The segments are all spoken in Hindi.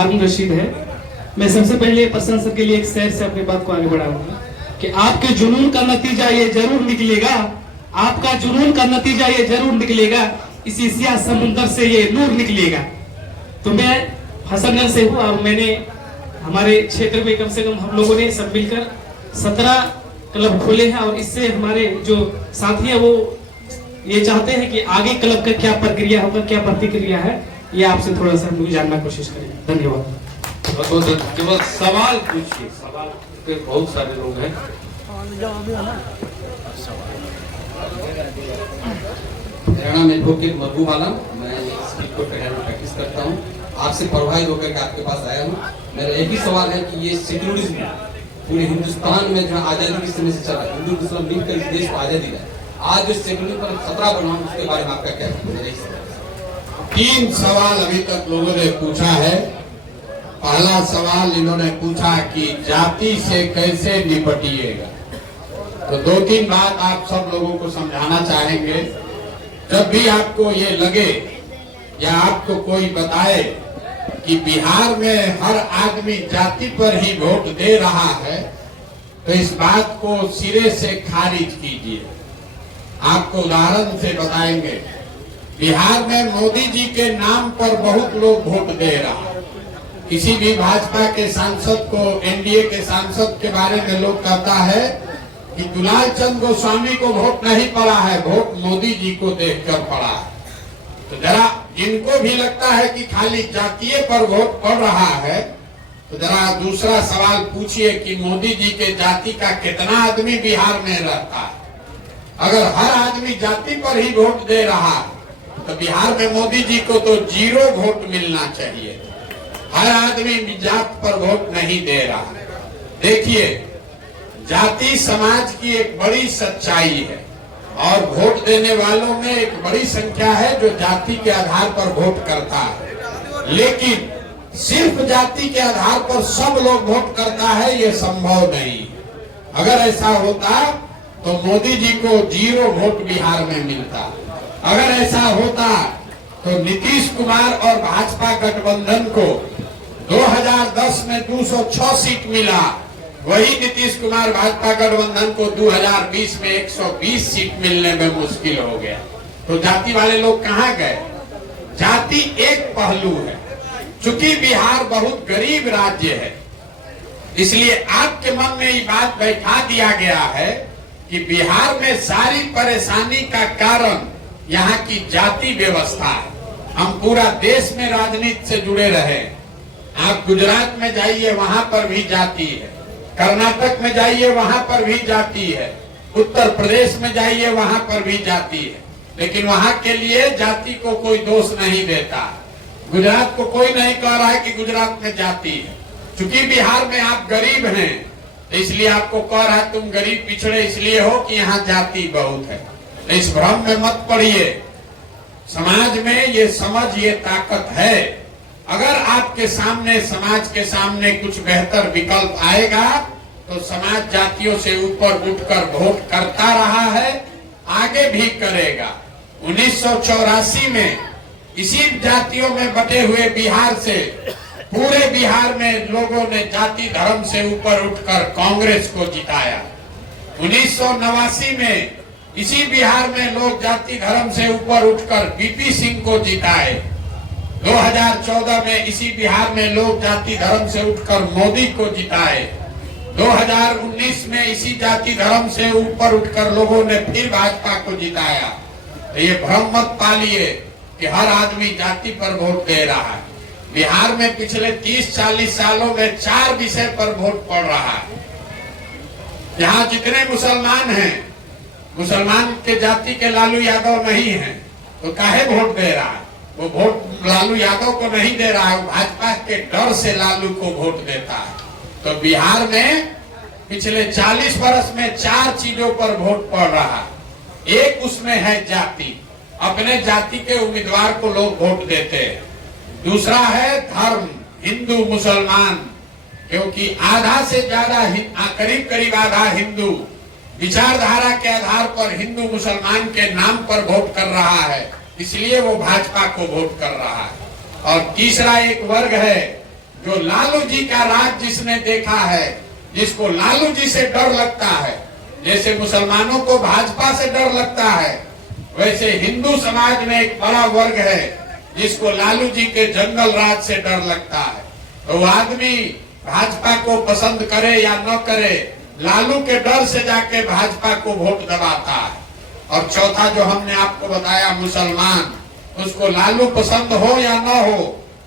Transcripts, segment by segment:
हारून रशीद है। मैं सबसे पहले प्रशंसक सर के लिए एक शेर से अपनी बात को आगे बढ़ाऊंगा कि आपके जुनून का नतीजा ये जरूर निकलेगा, आपका जुनून का नतीजा ये जरूर निकलेगा, इस एशिया समुद्र से ये नूर निकलेगा। तो मैं हसनगंज से हूँ और मैंने हमारे क्षेत्र में कम से कम हम लोगों ने सब मिलकर 17 क्लब खोले हैं और इससे हमारे जो साथी है वो ये चाहते हैं कि आगे क्लब का क्या प्रक्रिया होगा, क्या प्रतिक्रिया है, ये आपसे थोड़ा सा हम जानना कोशिश करें। धन्यवाद। केवल सवाल पूछिए, सवाल के बहुत सारे लोग हैं। मेरा नाम एडवोकेट महबूब आलम, मैं स्पीच को प्रैक्टिस करता हूँ। आपसे प्रभावित होकर के आपके पास आया हूँ। मेरा एक ही सवाल है कि ये सेक्युलरिज्म पूरे हिंदुस्तान में जो आजादी के समय से चला, हिंदू मुस्लिम मिलकर इस देश को आजादी है, आज जो सेक्युलरिज्म पर खतरा बना, उसके बारे में आपका क्या है? 3 सवाल अभी तक लोगों ने पूछा है। पहला सवाल इन्होंने पूछा कि जाति से कैसे निपटिएगा। तो 2-3 बात आप सब लोगों को समझाना चाहेंगे। जब भी आपको ये लगे या आपको कोई बताए कि बिहार में हर आदमी जाति पर ही वोट दे रहा है, तो इस बात को सिरे से खारिज कीजिए। आपको उदाहरण से बताएंगे। बिहार में मोदी जी के नाम पर बहुत लोग वोट दे रहा है। किसी भी भाजपा के सांसद को, एनडीए के सांसद के बारे में लोग कहता है कि दुलाल चंद गोस्वामी को वोट नहीं पड़ा है, वोट मोदी जी को देखकर पड़ा है। तो जरा जिनको भी लगता है कि खाली जातीय पर वोट पड़ रहा है, तो जरा दूसरा सवाल पूछिए कि मोदी जी के जाति का कितना आदमी बिहार में रहता है। अगर हर आदमी जाति पर ही वोट दे रहा है तो बिहार में मोदी जी को तो 0 वोट मिलना चाहिए। हर आदमी जात पर वोट नहीं दे रहा। देखिए, जाति समाज की एक बड़ी सच्चाई है और वोट देने वालों में एक बड़ी संख्या है जो जाति के आधार पर वोट करता है। लेकिन सिर्फ जाति के आधार पर सब लोग वोट करता है, ये संभव नहीं। अगर ऐसा होता तो मोदी जी को 0 वोट बिहार में मिलता। अगर ऐसा होता तो नीतीश कुमार और भाजपा गठबंधन को 2010 में 206 सीट मिला, वही नीतीश कुमार भाजपा गठबंधन को 2020 में 120 सीट मिलने में मुश्किल हो गया। तो जाति वाले लोग कहां गए? जाति एक पहलू है। चूंकि बिहार बहुत गरीब राज्य है, इसलिए आपके मन में ये बात बैठा दिया गया है कि बिहार में सारी परेशानी का कारण यहाँ की जाति व्यवस्था है। हम पूरा देश में राजनीति से जुड़े रहे। आप गुजरात में जाइए, वहां पर भी जाति है। कर्नाटक में जाइए, वहां पर भी जाति है। उत्तर प्रदेश में जाइए, वहां पर भी जाति है। लेकिन वहां के लिए जाति को कोई दोष नहीं देता। गुजरात को कोई नहीं कह रहा है कि गुजरात में जाति है। चूंकि बिहार में आप गरीब हैं, इसलिए आपको कह रहा है तुम गरीब पिछड़े इसलिए हो कि यहाँ जाति बहुत है। इस भ्रम में मत पड़िए। समाज में ये समझ, ये ताकत है। अगर आपके सामने, समाज के सामने कुछ बेहतर विकल्प आएगा तो समाज जातियों से ऊपर उठकर वोट करता रहा है, आगे भी करेगा। 1984 में इसी जातियों में बटे हुए बिहार से पूरे बिहार में लोगों ने जाति धर्म से ऊपर उठकर कांग्रेस को जिताया। 1989 में इसी बिहार में लोग जाति धर्म से ऊपर उठकर बीपी सिंह को जिताए। 2014 में इसी बिहार में लोग जाति धर्म से उठकर मोदी को जिताए। 2019 में इसी जाति धर्म से ऊपर उठकर लोगों ने फिर भाजपा को जिताया। तो ये भ्रम मत पालिए कि हर आदमी जाति पर वोट दे रहा है। बिहार में पिछले 30-40 सालों में 4 विषय पर वोट पड़ रहा है। यहाँ जितने मुसलमान हैं, मुसलमान के जाति के लालू यादव नहीं हैं, तो काहे वोट दे रहा है? वो वोट लालू यादव को नहीं दे रहा है, वो भाजपा के डर से लालू को वोट देता है। तो बिहार में पिछले 40 वर्ष में 4 चीजों पर वोट पड़ रहा है। एक उसमें है जाति, अपने जाति के उम्मीदवार को लोग वोट देते हैं। दूसरा है धर्म, हिंदू मुसलमान, क्योंकि आधा से ज्यादा, करीब करीब आधा हिंदू विचारधारा के आधार पर हिंदू मुसलमान के नाम पर वोट कर रहा है, इसलिए वो भाजपा को वोट कर रहा है। और तीसरा एक वर्ग है जो लालू जी का राज जिसने देखा है, जिसको लालू जी से डर लगता है, जैसे मुसलमानों को भाजपा से डर लगता है, वैसे हिंदू समाज में एक बड़ा वर्ग है जिसको लालू जी के जंगल राज से डर लगता है। तो वो आदमी भाजपा को पसंद करे या न करे, लालू के डर से जाके भाजपा को वोट दबाता है। और चौथा जो हमने आपको बताया, मुसलमान, उसको लालू पसंद हो या न हो,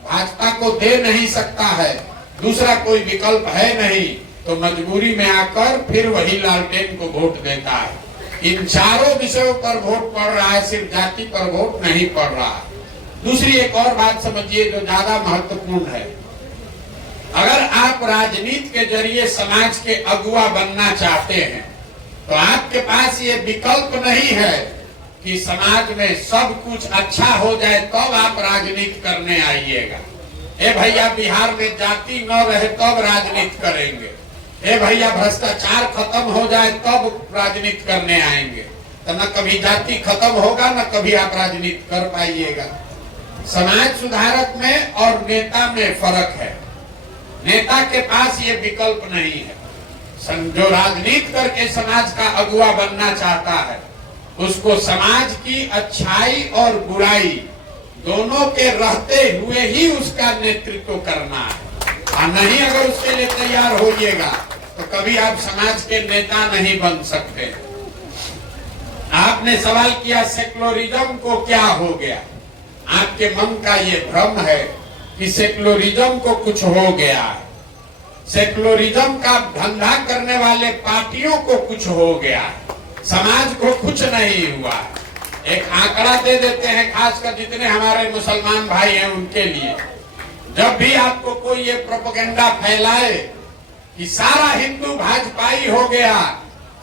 भाजपा को दे नहीं सकता है, दूसरा कोई विकल्प है नहीं, तो मजबूरी में आकर फिर वही लालटेन को वोट देता है। इन चारों विषयों पर वोट पड़ रहा है, सिर्फ जाति पर वोट नहीं पड़ रहा है। दूसरी एक और बात समझिए जो ज्यादा महत्वपूर्ण है, अगर आप राजनीति के जरिए समाज के अगुआ बनना चाहते हैं तो आपके पास ये विकल्प नहीं है कि समाज में सब कुछ अच्छा हो जाए तब आप राजनीति करने आइएगा। ए भैया बिहार में जाति न रहे तब राजनीति करेंगे, ए भैया भ्रष्टाचार खत्म हो जाए तब राजनीति करने आएंगे, तो न कभी जाति खत्म होगा न कभी आप राजनीति कर पाइएगा। समाज सुधारक में और नेता में फर्क है। नेता के पास ये विकल्प नहीं है। जो राजनीति करके समाज का अगुआ बनना चाहता है उसको समाज की अच्छाई और बुराई दोनों के रहते हुए ही उसका नेतृत्व करना है, और नहीं अगर उसके लिए तैयार होइएगा तो कभी आप समाज के नेता नहीं बन सकते। आपने सवाल किया सेक्युलरिज्म को क्या हो गया। आपके मन का ये भ्रम है कि सेक्युलरिज्म को कुछ हो गया है। सेक्युलरिज्म का धंधा करने वाले पार्टियों को कुछ हो गया है, समाज को कुछ नहीं हुआ। एक आंकड़ा दे देते हैं, खासकर जितने हमारे मुसलमान भाई हैं उनके लिए। जब भी आपको कोई ये प्रोपेगेंडा फैलाए कि सारा हिंदू भाजपाई हो गया,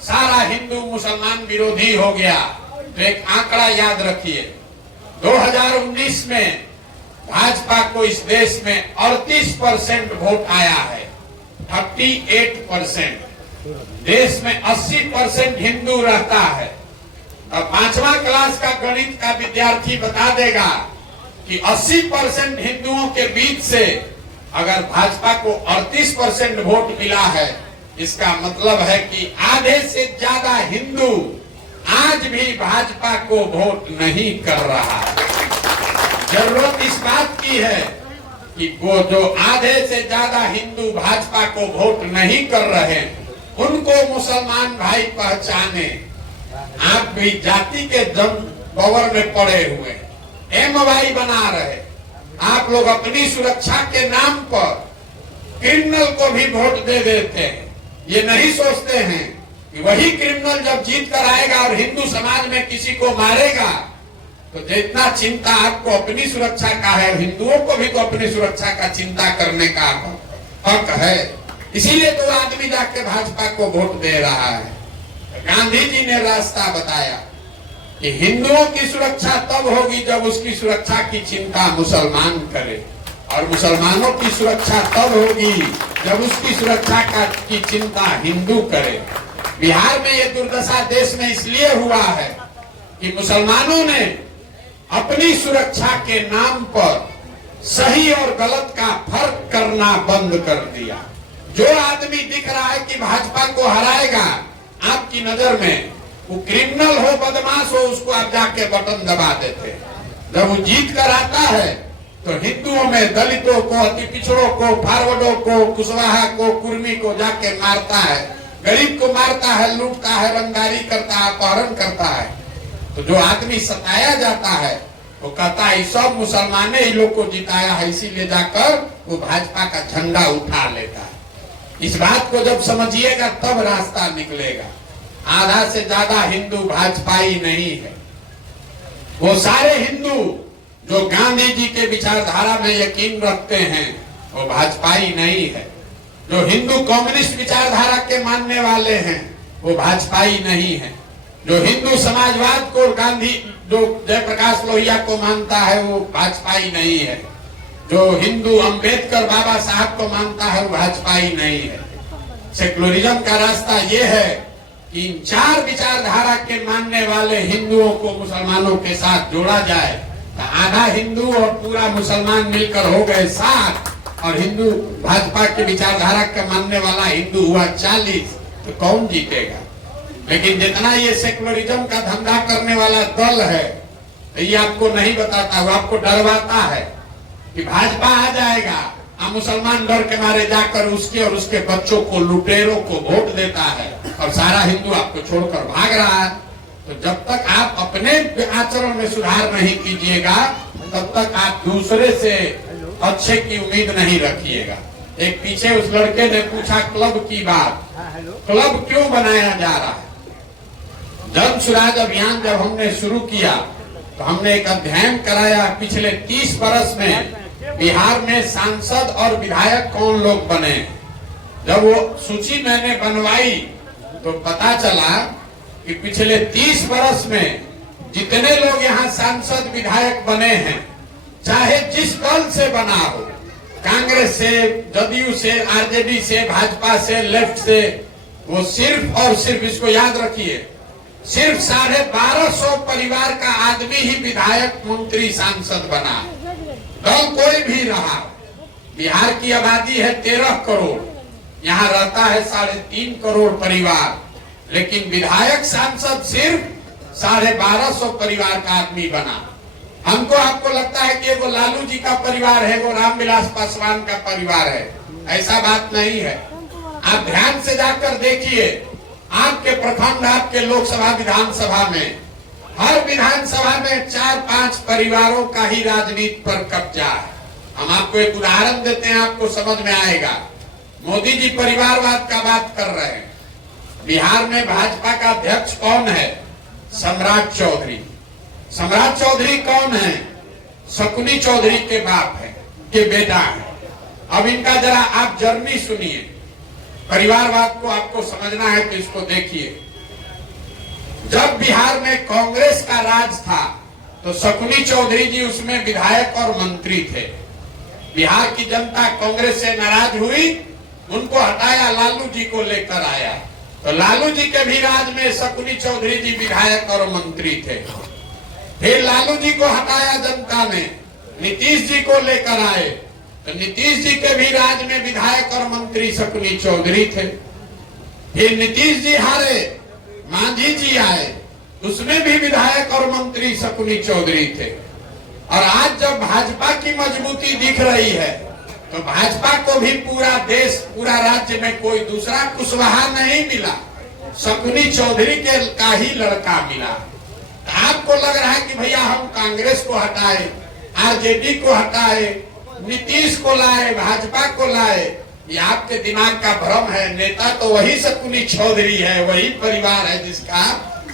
सारा हिंदू मुसलमान विरोधी हो गया, तो एक आंकड़ा याद रखिए, 2019 में भाजपा को इस देश में 38% वोट आया है, 38%। देश में 80% हिंदू रहता है। अब 5वां क्लास का गणित का विद्यार्थी बता देगा कि 80% हिंदुओं के बीच से अगर भाजपा को 38% वोट मिला है, इसका मतलब है कि आधे से ज्यादा हिंदू आज भी भाजपा को वोट नहीं कर रहा है। जरूरत इस बात की है कि वो जो आधे से ज्यादा हिंदू भाजपा को वोट नहीं कर रहे उनको मुसलमान भाई पहचाने। आप भी जाति के दम बवर में पड़े हुए एमवाई बना रहे, आप लोग अपनी सुरक्षा के नाम पर क्रिमिनल को भी वोट दे देते हैं। ये नहीं सोचते हैं कि वही क्रिमिनल जब जीत कर आएगा और हिंदू समाज में किसी को मारेगा तो जितना चिंता आपको अपनी सुरक्षा का है, हिंदुओं को भी तो अपनी सुरक्षा का चिंता करने का हक है। इसीलिए तो आदमी जाके भाजपा को वोट दे रहा है। गांधी जी ने रास्ता बताया कि हिंदुओं की सुरक्षा तब होगी जब उसकी सुरक्षा की चिंता मुसलमान करे, और मुसलमानों की सुरक्षा तब होगी जब उसकी सुरक्षा की चिंता हिंदू करे। बिहार में ये दुर्दशा देश में इसलिए हुआ है कि मुसलमानों ने अपनी सुरक्षा के नाम पर सही और गलत का फर्क करना बंद कर दिया। जो आदमी दिख रहा है कि भाजपा को हराएगा आपकी नजर में, वो क्रिमिनल हो, बदमाश हो, उसको आप जाके बटन दबा देते। जब वो जीत कर आता है तो हिंदुओं में दलितों को, अति पिछड़ों को, फारवर्डों को, कुशवाहा को, कुर्मी को जाके मारता है, गरीब को मारता है, लूटता है, रंगदारी करता है, अपहरण करता है। तो जो आदमी सताया जाता है वो कहता है सब मुसलमाने ही लोग को जिताया है, इसीलिए जाकर वो भाजपा का झंडा उठा लेता है। इस बात को जब समझिएगा तब रास्ता निकलेगा। आधा से ज्यादा हिंदू भाजपाई नहीं है। वो सारे हिंदू जो गांधी जी के विचारधारा में यकीन रखते हैं वो भाजपाई नहीं है। जो हिंदू कम्युनिस्ट विचारधारा के मानने वाले हैं वो भाजपाई नहीं है। जो हिंदू समाजवाद को गांधी, जो जयप्रकाश लोहिया को मानता है वो भाजपाई नहीं है। जो हिंदू अंबेडकर बाबा साहब को मानता है वो भाजपाई नहीं है। सेक्युलरिज्म का रास्ता ये है कि इन चार विचारधारा के मानने वाले हिंदुओं को मुसलमानों के साथ जोड़ा जाए, तो आधा हिंदू और पूरा मुसलमान मिलकर हो गए साथ, और हिंदू भाजपा के विचारधारा का मानने वाला हिंदू हुआ 40, तो कौन जीतेगा? लेकिन जितना ये सेकुलरिज्म का धंधा करने वाला दल है, ये आपको नहीं बताता, वो आपको डरवाता है कि भाजपा आ जाएगा, अब मुसलमान डर के मारे जाकर उसके और उसके बच्चों को, लुटेरों को वोट देता है और सारा हिंदू आपको छोड़कर भाग रहा है। तो जब तक आप अपने आचरण में सुधार नहीं कीजिएगा, तब तक आप दूसरे से अच्छे की उम्मीद नहीं रखिएगा। एक पीछे उस लड़के ने पूछा क्लब की बात, क्लब क्यों बनाया जा रहा है? जन सुराज अभियान जब हमने शुरू किया तो हमने एक अध्ययन कराया, पिछले 30 वर्ष में बिहार में सांसद और विधायक कौन लोग बने। जब वो सूची मैंने बनवाई तो पता चला कि पिछले 30 वर्ष में जितने लोग यहाँ सांसद विधायक बने हैं, चाहे जिस दल से बना हो, कांग्रेस से, जदयू से, आरजेडी से, भाजपा से, लेफ्ट से, वो सिर्फ और सिर्फ, इसको याद रखिए, सिर्फ 1250 परिवार का आदमी ही विधायक, मंत्री, सांसद बना। दल कोई भी रहा। बिहार की आबादी है 13 करोड़, यहाँ रहता है 3.5 करोड़ परिवार, लेकिन विधायक सांसद सिर्फ 1250 परिवार का आदमी बना। हमको आपको लगता है कि वो लालू जी का परिवार है, वो रामविलास पासवान का परिवार है, ऐसा बात नहीं है। आप ध्यान से जाकर देखिए, आपके प्रखंड, आपके लोकसभा विधानसभा में, हर विधानसभा में 4-5 परिवारों का ही राजनीति पर कब्जा है। हम आपको एक उदाहरण देते हैं, आपको समझ में आएगा। मोदी जी परिवारवाद का बात कर रहे हैं। बिहार में भाजपा का अध्यक्ष कौन है? सम्राट चौधरी। सम्राट चौधरी कौन है? शकुनी चौधरी के बाप है, के बेटा है। अब इनका जरा आप जर्नी सुनिए, परिवारवाद को आपको समझना है तो इसको देखिए। जब बिहार में कांग्रेस का राज था तो शकुनी चौधरी जी उसमें विधायक और मंत्री थे। बिहार की जनता कांग्रेस से नाराज हुई, उनको हटाया, लालू जी को लेकर आया। तो लालू जी के भी राज में शकुनी चौधरी जी विधायक और मंत्री थे। फिर लालू जी को हटाया जनता ने, नीतीश जी को लेकर आए, तो नीतीश जी के भी राज में विधायक और मंत्री शकुनी चौधरी थे। फिर नीतीश जी हारे, मांझी जी आए, उसमें भी विधायक और मंत्री शकुनी चौधरी थे। और आज जब भाजपा की मजबूती दिख रही है तो भाजपा को भी पूरा देश, पूरा राज्य में कोई दूसरा कुशवाहा नहीं मिला, शकुनी चौधरी के का ही लड़का मिला। आपको लग रहा है कि भैया हम कांग्रेस को हटाए, आरजेडी को हटाए, नीतीश को लाए, भाजपा को लाए, ये आपके दिमाग का भ्रम है। नेता तो वही शकुनी चौधरी है, वही परिवार है जिसका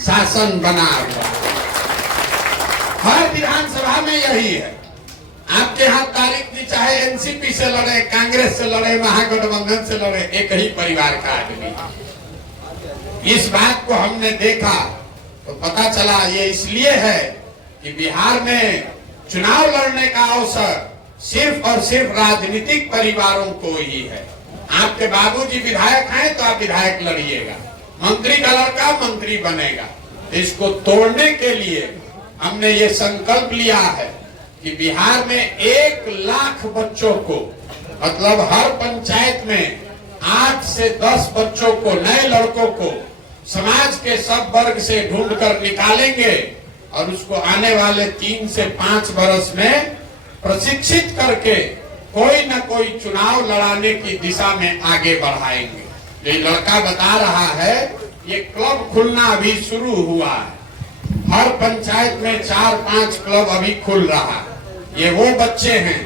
शासन बना हुआ। हर विधानसभा में यही है। आपके यहाँ तारीख दी, चाहे एनसीपी से लड़े, कांग्रेस से लड़े, महागठबंधन से लड़े, एक ही परिवार का आदमी। इस बात को हमने देखा तो पता चला ये इसलिए है कि बिहार में चुनाव लड़ने का अवसर सिर्फ और सिर्फ राजनीतिक परिवारों को ही है। आपके बाबूजी विधायक हैं तो आप विधायक लड़िएगा, मंत्री का लड़का मंत्री बनेगा। इसको तोड़ने के लिए हमने ये संकल्प लिया है कि बिहार में 1 लाख बच्चों को, मतलब हर पंचायत में 8 से 10 बच्चों को, नए लड़कों को समाज के सब वर्ग से ढूंढकर निकालेंगे और उसको आने वाले 3 से 5 वर्ष में प्रशिक्षित करके कोई न कोई चुनाव लड़ाने की दिशा में आगे बढ़ाएंगे। ये लड़का बता रहा है, ये क्लब खुलना अभी शुरू हुआ है। हर पंचायत में 4-5 क्लब अभी खुल रहा है। ये वो बच्चे हैं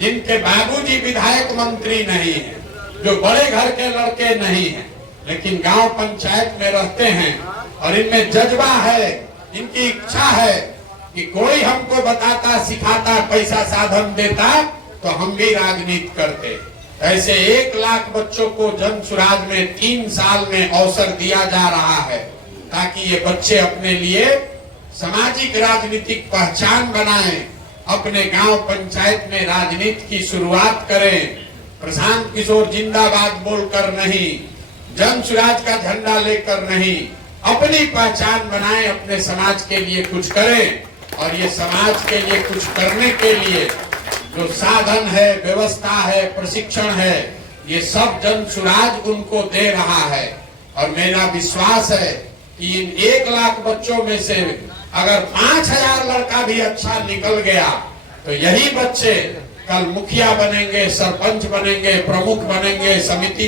जिनके बाबूजी विधायक मंत्री नहीं है, जो बड़े घर के लड़के नहीं हैं, लेकिन गांव पंचायत में रहते हैं और इनमें जज्बा है, इनकी इच्छा है कि कोई हमको बताता, सिखाता, पैसा साधन देता तो हम भी राजनीति करते। ऐसे 1 लाख बच्चों को जन सुराज में 3 साल में अवसर दिया जा रहा है ताकि ये बच्चे अपने लिए सामाजिक राजनीतिक पहचान बनाएं, अपने गांव पंचायत में राजनीति की शुरुआत करें। प्रशांत किशोर जिंदाबाद बोलकर नहीं, जन सुराज का झंडा लेकर नहीं, अपनी पहचान बनाएं, अपने समाज के लिए कुछ करें। और ये समाज के लिए कुछ करने के लिए जो साधन है, व्यवस्था है, प्रशिक्षण है, ये सब जन सुराज उनको दे रहा है। और मेरा विश्वास है कि इन 1 लाख बच्चों में से अगर 5000 लड़का भी अच्छा निकल गया तो यही बच्चे कल मुखिया बनेंगे, सरपंच बनेंगे, प्रमुख बनेंगे, समिति